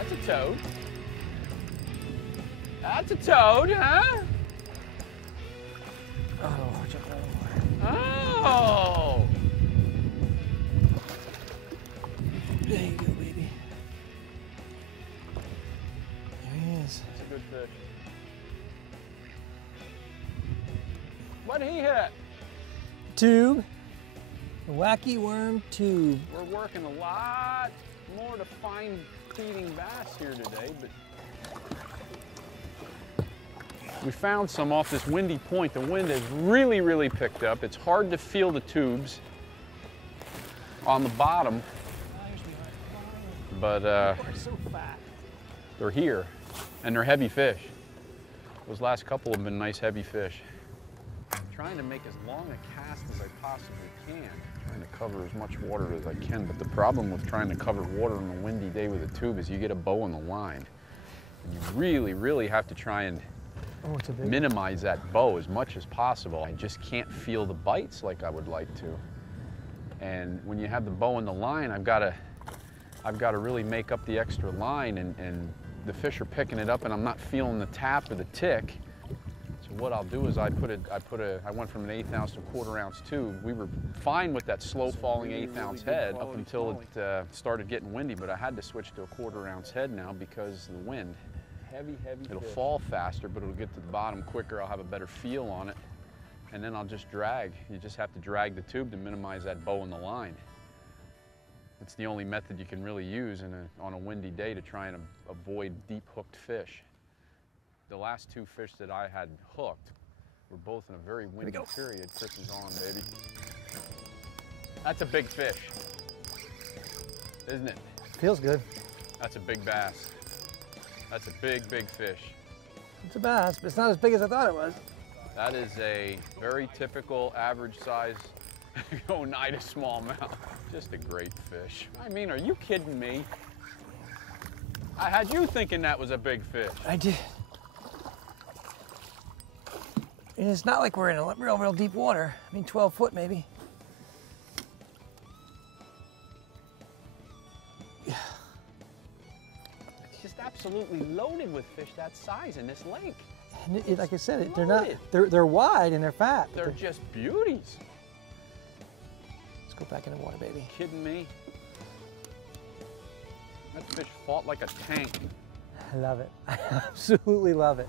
that's a toad. That's a toad, huh? Oh, check that out. Oh! There you go, baby. There he is. That's a good fish. What'd he hit? Tube. A wacky worm tube. We're working a lot more to fine feeding bass here today, but we found some off this windy point. The wind has really, really picked up. It's hard to feel the tubes on the bottom, but they're here, and they're heavy fish. Those last couple have been nice heavy fish. I'm trying to make as long a cast as I possibly can. Trying to cover as much water as I can, but the problem with trying to cover water on a windy day with a tube is you get a bow on the line. And you really, really have to try and minimize that bow as much as possible. I just can't feel the bites like I would like to. And when you have the bow on the line, I've got to really make up the extra line, and the fish are picking it up and I'm not feeling the tap or the tick. So what I'll do is I went from an 1/8 ounce to a 1/4 ounce tube. We were fine with that slow falling 1/8 ounce head up until it started getting windy, but I had to switch to a 1/4 ounce head now because of the wind. Heavy, heavy It'll fish. Fall faster, but it'll get to the bottom quicker. I'll have a better feel on it. And then I'll just drag. You just have to drag the tube to minimize that bow in the line. It's the only method you can really use on a windy day to try and avoid deep hooked fish. The last 2 fish that I had hooked were both in a very windy period. Chris is on, baby. That's a big fish, isn't it? Feels good. That's a big bass. That's a big, big fish. It's a bass, but it's not as big as I thought it was. That is a very typical average size Oneida smallmouth. Just a great fish. I mean, are you kidding me? I had you thinking that was a big fish. I did. And it's not like we're in a real deep water. I mean, 12 foot maybe. It's just absolutely loaded with fish that size in this lake. And like I said, they're wide and they're fat. They're just beauties. Let's go back in the water, baby. Kidding me? That fish fought like a tank. I love it. I absolutely love it.